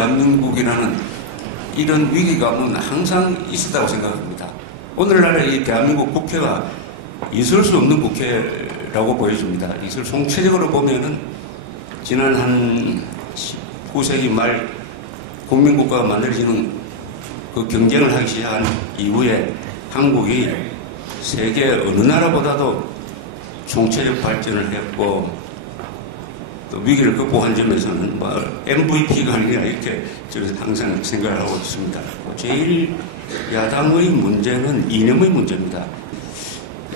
대한민국이라는 이런 위기감은 항상 있었다고 생각합니다. 오늘날의 이 대한민국 국회가 있을 수 없는 국회라고 보여집니다. 이것을 총체적으로 보면은 지난 한 19세기 말 국민국가가 만들어지는 그 경쟁을 하기 시작한 이후에 한국이 세계 어느 나라보다도 총체적 발전을 했고 또 위기를 극복한 점에서는 MVP가 아니라 이렇게 저는 항상 생각을 하고 있습니다. 제일 야당의 문제는 이념의 문제입니다.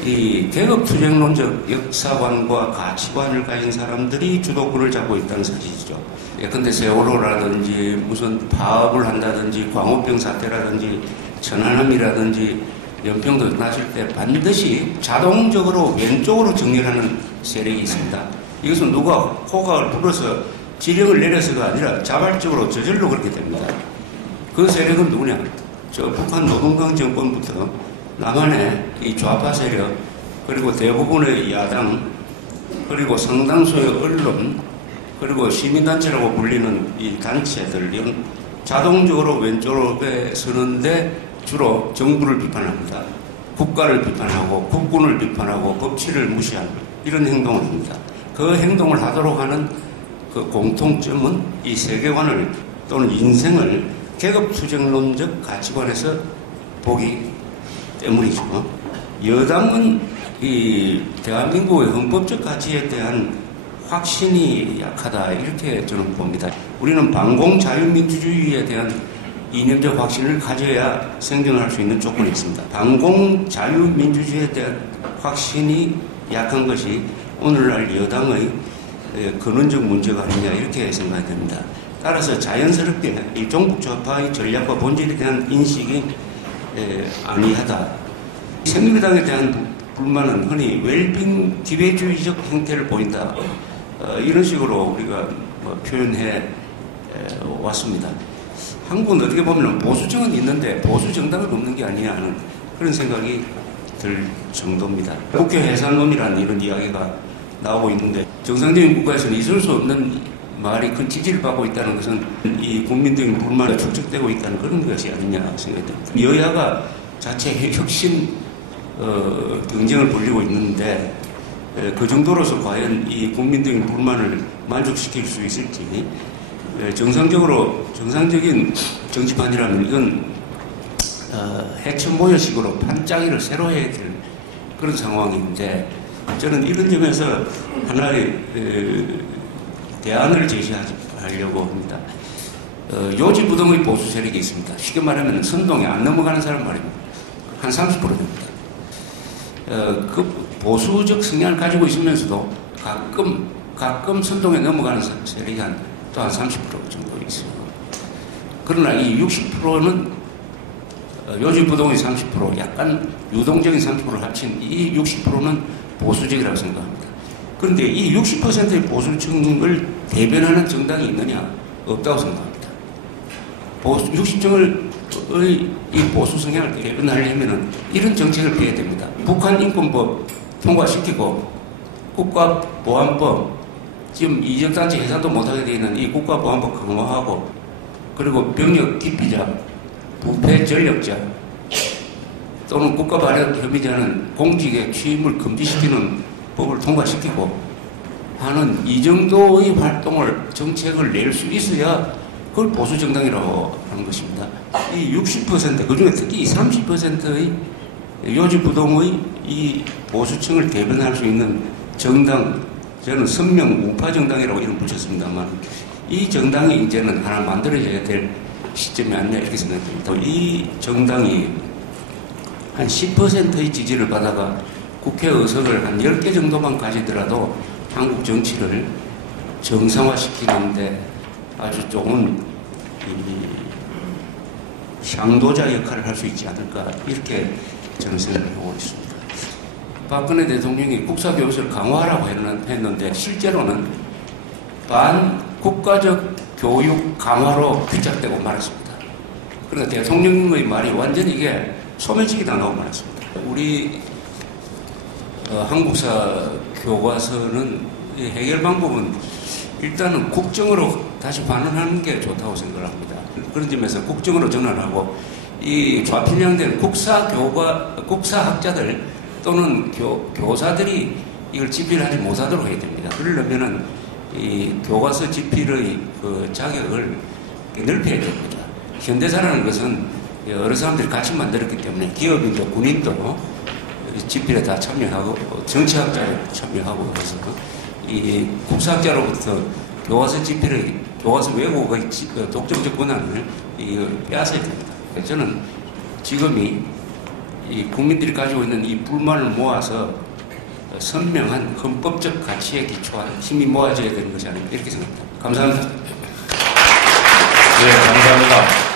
이 계급투쟁론적 역사관과 가치관을 가진 사람들이 주도권을 잡고 있다는 사실이죠. 예컨대 세월호라든지 무슨 파업을 한다든지 광우병 사태라든지 천안함이라든지 연평도 났을 때 반드시 자동적으로 왼쪽으로 정렬하는 세력이 있습니다. 이것은 누가 호각을 불어서 지령을 내려서가 아니라 자발적으로 저절로 그렇게 됩니다. 그 세력은 누구냐? 저 북한 노동당 정권부터 남한의 이 좌파 세력, 그리고 대부분의 야당, 그리고 상당수의 언론, 그리고 시민단체라고 불리는 이 단체들, 이런 자동적으로 왼쪽으로 서는데 주로 정부를 비판합니다. 국가를 비판하고 국군을 비판하고 법치를 무시하는 이런 행동을 합니다. 그 행동을 하도록 하는 그 공통점은 이 세계관을 또는 인생을 계급투쟁론적 가치관에서 보기 때문이죠. 여당은 이 대한민국의 헌법적 가치에 대한 확신이 약하다 이렇게 저는 봅니다. 우리는 반공자유민주주의에 대한 이념적 확신을 가져야 생존할 수 있는 조건이 있습니다. 반공자유민주주의에 대한 확신이 약한 것이 오늘날 여당의 근원적 문제가 아니냐 이렇게 생각이 됩니다. 따라서 자연스럽게 이 종북 좌파의 전략과 본질에 대한 인식이 아니하다. 새누리당에 대한 불만은 흔히 웰빙 기회주의적 형태를 보인다. 이런 식으로 우리가 표현해 왔습니다. 한국은 어떻게 보면 보수정은 있는데 보수 정당은 없는 게 아니냐 하는 그런 생각이 들 정도입니다. 국회 해산론이라는 이런 이야기가 나오고 있는데 정상적인 국가에서는 있을 수 없는 말이 큰 지지를 받고 있다는 것은 이 국민적인 불만이 축적되고 있다는 그런 것이 아니냐 생각이 듭니다. 여야가 자체 혁신 경쟁을 벌이고 있는데 그 정도로서 과연 이 국민적인 불만을 만족시킬 수 있을지 정상적인 정치판이라면 이건 해천 모여식으로 판짜기를 새로 해야 될 그런 상황인데 저는 이런 점에서 하나의 대안을 제시하려고 합니다. 요지부동의 보수 세력이 있습니다. 쉽게 말하면 선동에 안 넘어가는 사람 말입니다. 한 30% 됩니다. 그 보수적 성향을 가지고 있으면서도 가끔 선동에 넘어가는 세력이 또 한 30% 정도 있습니다. 그러나 이 60%는 요지부동의 30%, 약간 유동적인 30%를 합친 이 60%는 보수적이라고 생각합니다. 그런데 이 60%의 보수층을 대변하는 정당이 있느냐? 없다고 생각합니다. 60층의 이 보수 성향을 대변하려면 이런 정책을 펴야 됩니다. 북한 인권법 통과시키고 국가보안법, 지금 이적단체 해산도 못하게 되어 있는 이 국가보안법 강화하고 그리고 병력 기피자, 부패 전력자 또는 국가발효 혐의자는 공직에 취임을 금지시키는 법을 통과시키고 하는 이 정도의 활동을 정책을 낼 수 있어야 그걸 보수정당이라고 하는 것입니다. 이 60%, 그중에 특히 이 30%의 요지부동의 이 보수층을 대변할 수 있는 정당, 저는 선명 우파 정당이라고 이름 붙였습니다만 이 정당이 이제는 하나 만들어져야 될 시점이 아니냐 이렇게 생각됩니다. 이 정당이 한 10%의 지지를 받아가 국회 의석을 한 10개 정도만 가지더라도 한국 정치를 정상화시키는데 아주 좋은 향도자 역할을 할 수 있지 않을까 이렇게 저는 생각하고 있습니다. 박근혜 대통령이 국사교육을 강화하라고 했는데 실제로는 반국가적 교육 강화로 귀착되고 말았습니다. 그러니까 대통령의 말이 완전히 이게 소매치기 당하고 말았습니다. 우리 한국사 교과서는 해결 방법은 일단은 국정으로 다시 반환하는 게 좋다고 생각을 합니다. 그런 점에서 국정으로 전환하고 이 좌편향된 국사학자들 또는 교사들이 이걸 집필하지 못하도록 해야 됩니다. 그러려면은 이 교과서 집필의 그 자격을 넓혀야 됩니다. 현대사라는 것은 여러 사람들이 같이 만들었기 때문에 기업인도 군인도 집필에 다 참여하고 정치학자에 참여하고 그래서 이 국사학자로부터 교과서 집필의 교과서 왜곡의 독점적 권한을 빼앗아야 됩니다. 저는 지금이 이 국민들이 가지고 있는 이 불만을 모아서 선명한 헌법적 가치에 기초한 힘이 모아져야 되는 것이 아닌가 이렇게 생각합니다. 감사합니다. 네, 감사합니다.